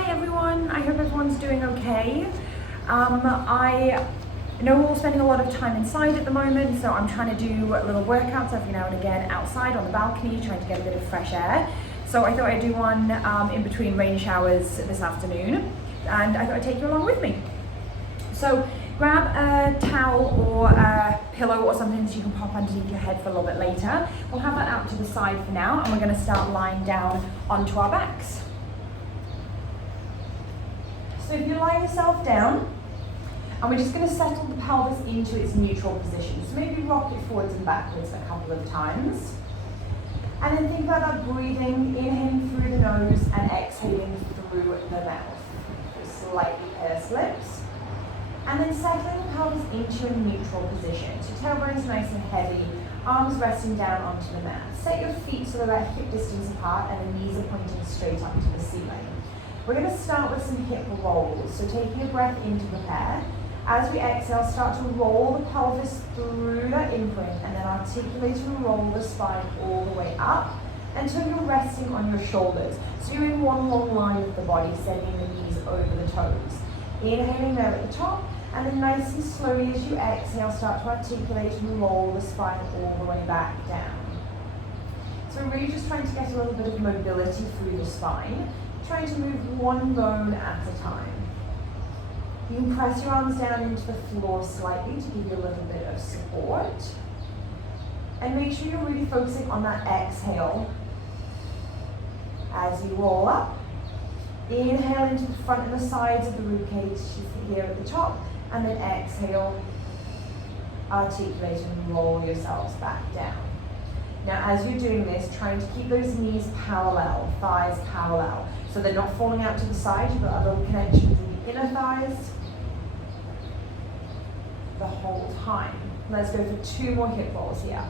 Hi everyone, I hope everyone's doing okay. I know we're all spending a lot of time inside at the moment, so I'm trying to do little workouts every now and again outside on the balcony, trying to get a bit of fresh air. So I thought I'd do one in between rain showers this afternoon, and I thought I'd take you along with me. So grab a towel or a pillow or something that you can pop underneath your head for a little bit later. We'll have that out to the side for now, and we're going to start lying down onto our backs. So if you lie yourself down, and we're just going to settle the pelvis into its neutral position. So maybe rock it forwards and backwards a couple of times. And then think about that breathing, inhaling through the nose and exhaling through the mouth. So slightly pursed lips. And then settling the pelvis into a neutral position. So tailbone's nice and heavy, arms resting down onto the mat. Set your feet so they're at hip distance apart and the knees are pointing straight up to the ceiling. We're going to start with some hip rolls. So taking a breath in to prepare. As we exhale, start to roll the pelvis through that imprint and then articulate and roll the spine all the way up until you're resting on your shoulders. So you're in one long line with the body, sending the knees over the toes. Inhaling there at the top, and then nice and slowly as you exhale, start to articulate and roll the spine all the way back down. So we're really just trying to get a little bit of mobility through the spine, trying to move one bone at a time. You can press your arms down into the floor slightly to give you a little bit of support. And make sure you're really focusing on that exhale as you roll up. Inhale into the front and the sides of the ribcage here at the top, and then exhale, articulate and roll yourselves back down. Now as you're doing this, trying to keep those knees parallel, thighs parallel, so they're not falling out to the side. You've got a little connection with the inner thighs the whole time. Let's go for 2 more hip rolls here.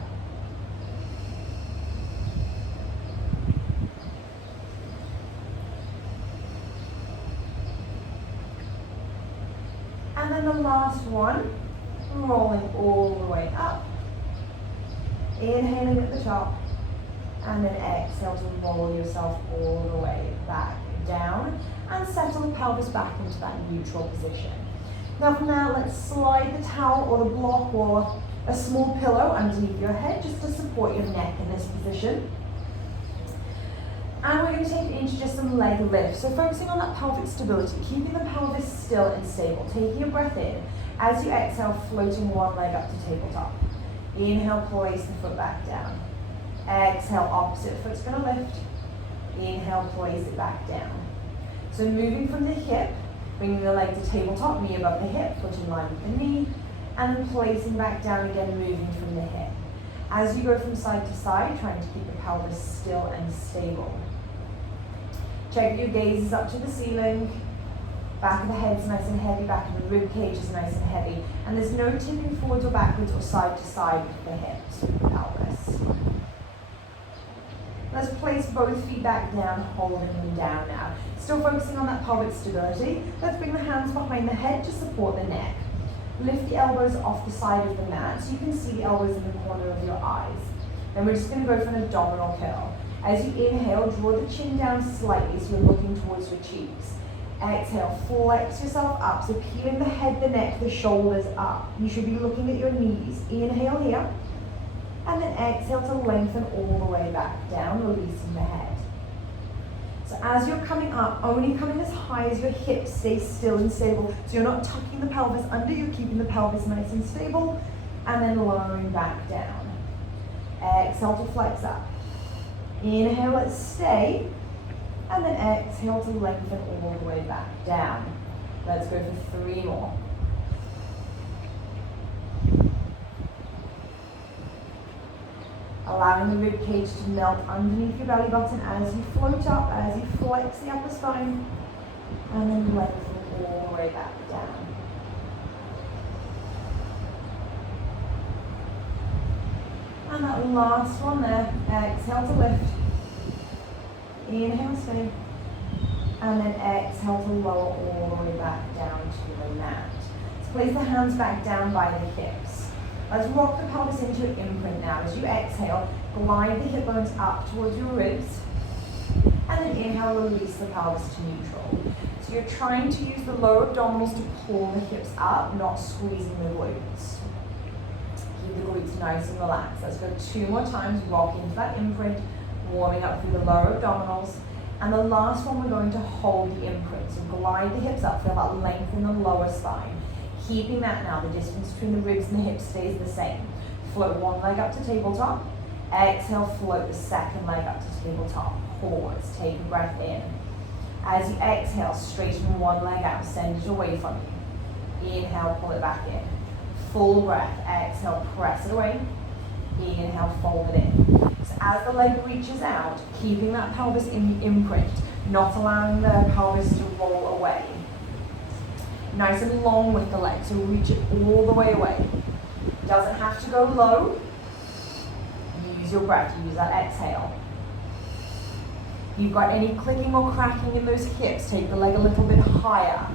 And then the last one, rolling all the way up. Inhaling at the top, and then exhale to roll yourself all the way back down and settle the pelvis back into that neutral position. Now from there, let's slide the towel or the block or a small pillow underneath your head just to support your neck in this position. And we're going to take it into just some leg lifts. So focusing on that pelvic stability, keeping the pelvis still and stable. Taking a breath in. As you exhale, floating one leg up to tabletop. Inhale, place the foot back down. Exhale, opposite foot's going to lift. Inhale, place it back down. So moving from the hip, bringing the leg to tabletop, knee above the hip, foot in line with the knee, and then placing back down again, moving from the hip. As you go from side to side, trying to keep the pelvis still and stable. Check your gaze is up to the ceiling. Back of the head's nice and heavy, back of the rib cage is nice and heavy. And there's no tipping forwards or backwards or side to side with the hips, with the pelvis. Let's place both feet back down, holding them down now. Still focusing on that pelvic stability. Let's bring the hands behind the head to support the neck. Lift the elbows off the side of the mat so you can see the elbows in the corner of your eyes. Then we're just going to go for an abdominal curl. As you inhale, draw the chin down slightly so you're looking towards your cheeks. Exhale, flex yourself up, so peeling the head, the neck, the shoulders up. You should be looking at your knees. Inhale here, and then exhale to lengthen all the way back down, releasing the head. So as you're coming up, only coming as high as your hips stay still and stable, so you're not tucking the pelvis under, you're keeping the pelvis nice and stable, and then lowering back down. Exhale to flex up. Inhale, let's stay. And then exhale to lengthen all the way back down. Let's go for 3 more. Allowing the rib cage to melt underneath your belly button as you float up, as you flex the upper spine, and then lengthen all the way back down. And that last one there, exhale to lift. Inhale, stay, and then exhale to lower all the way back down to the mat. So place the hands back down by the hips. Let's rock the pelvis into an imprint now. As you exhale, glide the hip bones up towards your ribs. And then inhale, release the pelvis to neutral. So you're trying to use the lower abdominals to pull the hips up, not squeezing the glutes. Keep the glutes nice and relaxed. Let's go 2 more times, rock into that imprint, warming up through the lower abdominals. And the last one, we're going to hold the imprint. So glide the hips up, feel that length in the lower spine. Keeping that now, the distance between the ribs and the hips stays the same. Float one leg up to tabletop. Exhale, float the second leg up to tabletop. Pause, take a breath in. As you exhale, straighten one leg out, send it away from you. Inhale, pull it back in. Full breath, exhale, press it away. Inhale, fold it in. So as the leg reaches out, keeping that pelvis in the imprint, not allowing the pelvis to roll away. Nice and long with the leg, so reach it all the way away. Doesn't have to go low. Use your breath, use that exhale. If you've got any clicking or cracking in those hips, take the leg a little bit higher.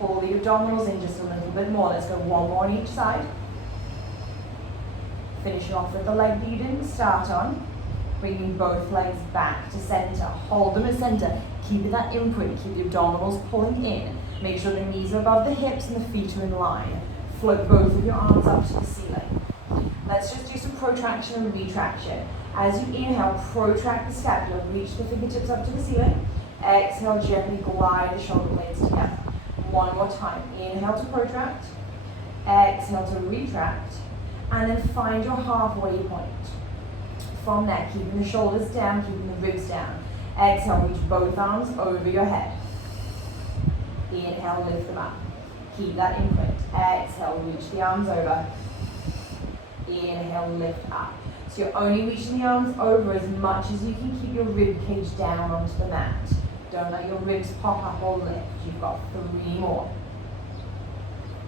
Pull the abdominals in just a little bit more. Let's go 1 more on each side. Finishing off with the leg that you didn't start on. Bringing both legs back to center. Hold them at center. Keep that imprint. Keep the abdominals pulling in. Make sure the knees are above the hips and the feet are in line. Float both of your arms up to the ceiling. Let's just do some protraction and retraction. As you inhale, protract the scapula. Reach the fingertips up to the ceiling. Exhale, gently glide the shoulder blades together. 1 more time. Inhale to protract. Exhale to retract. And then find your halfway point. From there, keeping the shoulders down, keeping the ribs down. Exhale, reach both arms over your head. Inhale, lift them up. Keep that imprint. Exhale, reach the arms over. Inhale, lift up. So you're only reaching the arms over as much as you can keep your rib cage down onto the mat. Don't let your ribs pop up or lift. You've got 3 more.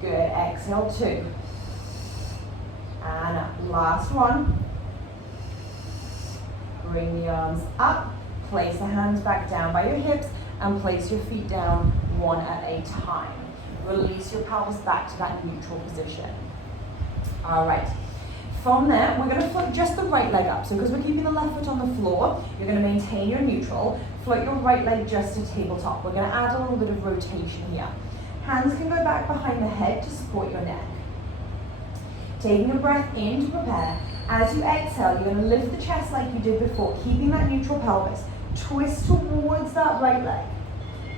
Good. Exhale, 2. And up. Last one. Bring the arms up. Place the hands back down by your hips and place your feet down 1 at a time. Release your pelvis back to that neutral position. All right. From there, we're going to float just the right leg up. So because we're keeping the left foot on the floor, you're going to maintain your neutral. Float your right leg just to tabletop. We're going to add a little bit of rotation here. Hands can go back behind the head to support your neck. Taking a breath in to prepare. As you exhale, you're going to lift the chest like you did before, keeping that neutral pelvis. Twist towards that right leg.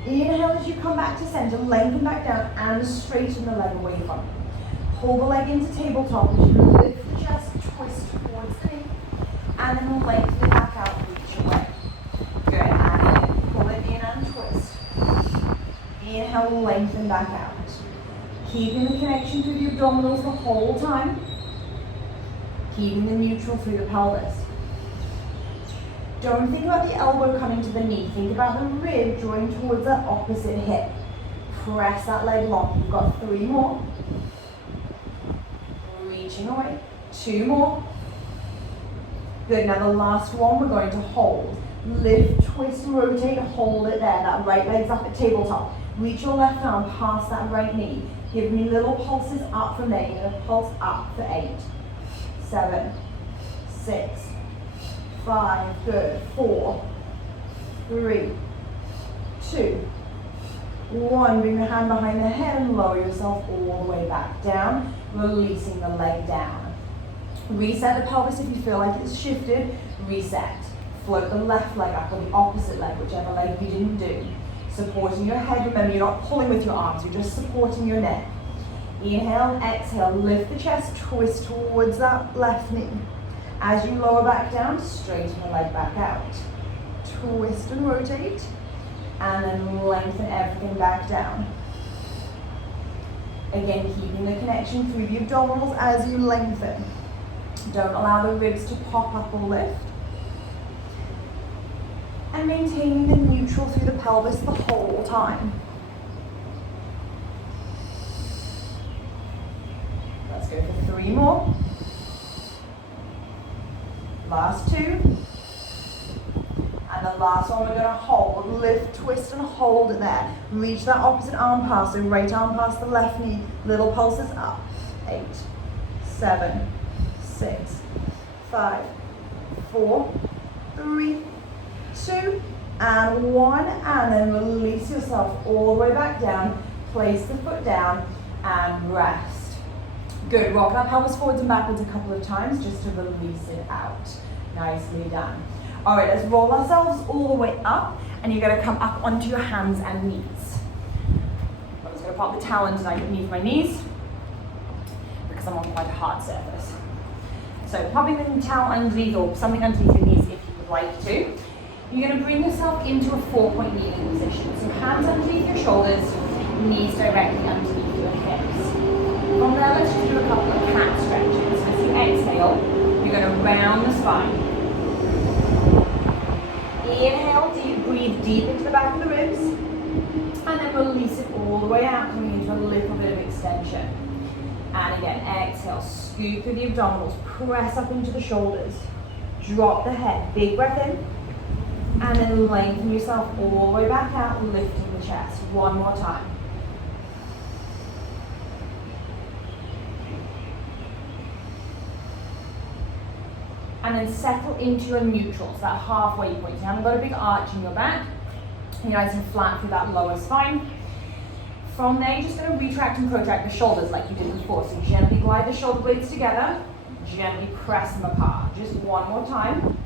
Inhale as you come back to center, lengthen back down and straighten the leg away from you. Pull the leg into tabletop as you lift the chest, twist towards the knee, and then lengthen it back out, reach away. Good, and in, pull it in and twist. Inhale, lengthen back out. Keeping the connection through the abdominals the whole time. Keeping the neutral through the pelvis. Don't think about the elbow coming to the knee. Think about the rib drawing towards that opposite hip. Press that leg long. You've got 3 more. Reaching away. 2 more. Good. Now the last one we're going to hold. Lift, twist, rotate, hold it there. That right leg's up at tabletop. Reach your left arm past that right knee. Give me little pulses up from there. You're going to pulse up for 8, 7, 6, 5, good, 4, 3, 2, 1. Bring the hand behind the head and lower yourself all the way back down, releasing the leg down. Reset the pelvis if you feel like it's shifted. Reset. Float the left leg up or the opposite leg, whichever leg you didn't do. Supporting your head. Remember, you're not pulling with your arms, you're just supporting your neck. Inhale, exhale, lift the chest, twist towards that left knee. As you lower back down, straighten the leg back out. Twist and rotate, and then lengthen everything back down. Again, keeping the connection through the abdominals as you lengthen. Don't allow the ribs to pop up or lift. And maintaining the neutral through the pelvis the whole time. Let's go for 3 more. Last 2. And the last one we're going to hold. Lift, twist, and hold it there. Reach that opposite arm past. So right arm past the left knee. Little pulses up. 8, 7, 6, 5, 4, 3, 2, and 1, and then release yourself all the way back down. Place the foot down and rest. Good, rock that pelvis forwards and backwards a couple of times just to release it out. Nicely done. All right, let's roll ourselves all the way up, and you're gonna come up onto your hands and knees. I'm just gonna pop the towel underneath my knees because I'm on quite a hard surface. So popping the towel underneath or something underneath your knees if you would like to. You're gonna bring yourself into a 4-point kneeling position. So hands underneath your shoulders, knees directly underneath your hips. From there, let's just do a couple of cat stretches. So as you exhale, you're gonna round the spine. Inhale deep, breathe deep into the back of the ribs, and then release it all the way out, coming into a little bit of extension. And again, exhale, scoop through the abdominals, press up into the shoulders, drop the head, big breath in, and then lengthen yourself all the way back out, lifting the chest. One more time. And then settle into your neutral, so that halfway point. You haven't got a big arch in your back. You're nice and flat through that lower spine. From there, you're just going to retract and protract the shoulders like you did before. So gently glide the shoulder blades together, gently press them apart. Just one more time.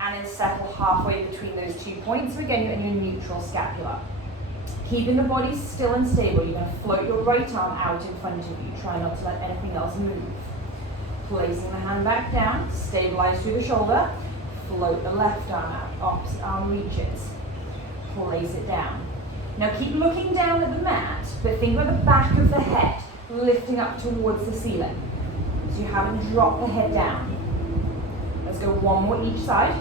And then settle halfway between those 2 points. So again, you're in your neutral scapula. Keeping the body still and stable, you're going to float your right arm out in front of you. Try not to let anything else move. Placing the hand back down, stabilize through the shoulder, float the left arm out, opposite arm reaches, place it down. Now keep looking down at the mat, but think about the back of the head lifting up towards the ceiling. So you haven't dropped the head down. Let's go one more each side.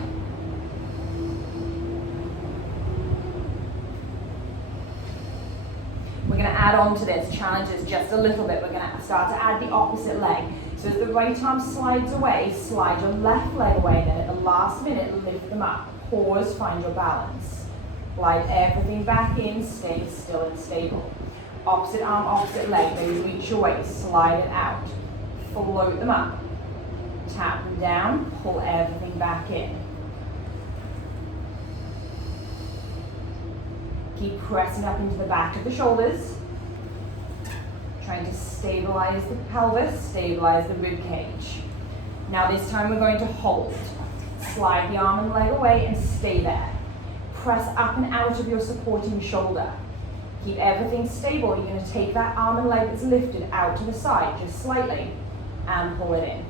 We're going to add on to this, challenge this just a little bit. We're going to start to add the opposite leg. So as the right arm slides away, slide your left leg away, then at the last minute, lift them up. Pause, find your balance. Glide everything back in, stay still and stable. Opposite arm, opposite leg, then reach your waist, slide it out. Float them up. Tap them down, pull everything back in. Keep pressing up into the back of the shoulders. Trying to stabilize the pelvis, stabilize the rib cage. Now this time we're going to hold. Slide the arm and leg away and stay there. Press up and out of your supporting shoulder. Keep everything stable. You're going to take that arm and leg that's lifted out to the side, just slightly, and pull it in.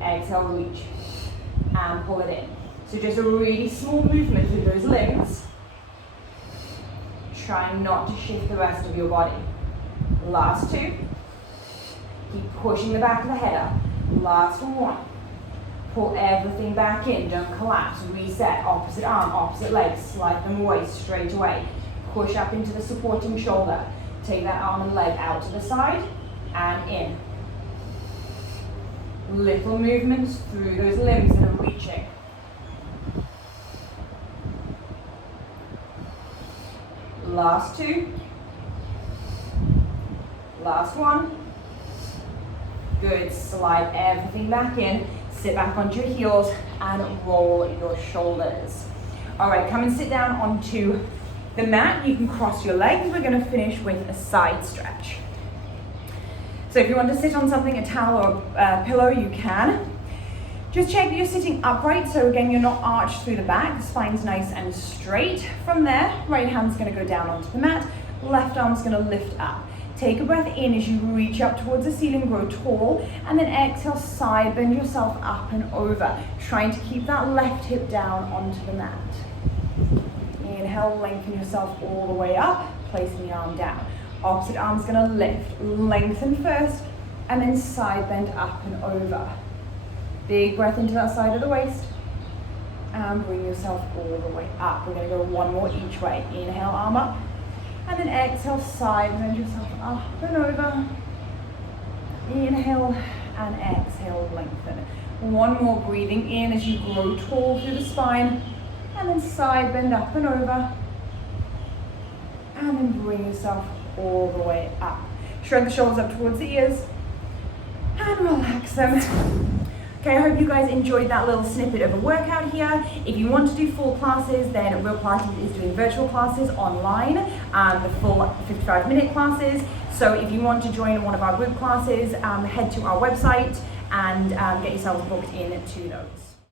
Exhale, reach, and pull it in. So just a really small movement through those limbs. Try not to shift the rest of your body. Last 2. Keep pushing the back of the head up. Last 1. Pull everything back in. Don't collapse. Reset. Opposite arm, opposite leg. Slide them away straight away. Push up into the supporting shoulder. Take that arm and leg out to the side and in. Little movements through those limbs that are reaching. Last 2. Last 1. Good. Slide everything back in. Sit back onto your heels and roll your shoulders. All right, come and sit down onto the mat. You can cross your legs. We're going to finish with a side stretch. So if you want to sit on something, a towel or a pillow, you can. Just check that you're sitting upright. So again, you're not arched through the back. The spine's nice and straight. From there, right hand's going to go down onto the mat. Left arm's going to lift up. Take a breath in as you reach up towards the ceiling, grow tall, and then exhale, side bend yourself up and over, trying to keep that left hip down onto the mat. Inhale, lengthen yourself all the way up, placing the arm down. Opposite arm's gonna lift, lengthen first, and then side bend up and over. Big breath into that side of the waist, and bring yourself all the way up. We're gonna go one more each way. Inhale, arm up. And then exhale, side bend yourself up and over. Inhale and exhale, lengthen. One more, breathing in as you grow tall through the spine. And then side bend up and over. And then bring yourself all the way up. Shrug the shoulders up towards the ears. And relax them. Okay, I hope you guys enjoyed that little snippet of a workout here. If you want to do full classes, then Real Pilates is doing virtual classes online, the full 55-minute classes. So if you want to join one of our group classes, head to our website and get yourselves booked in to those.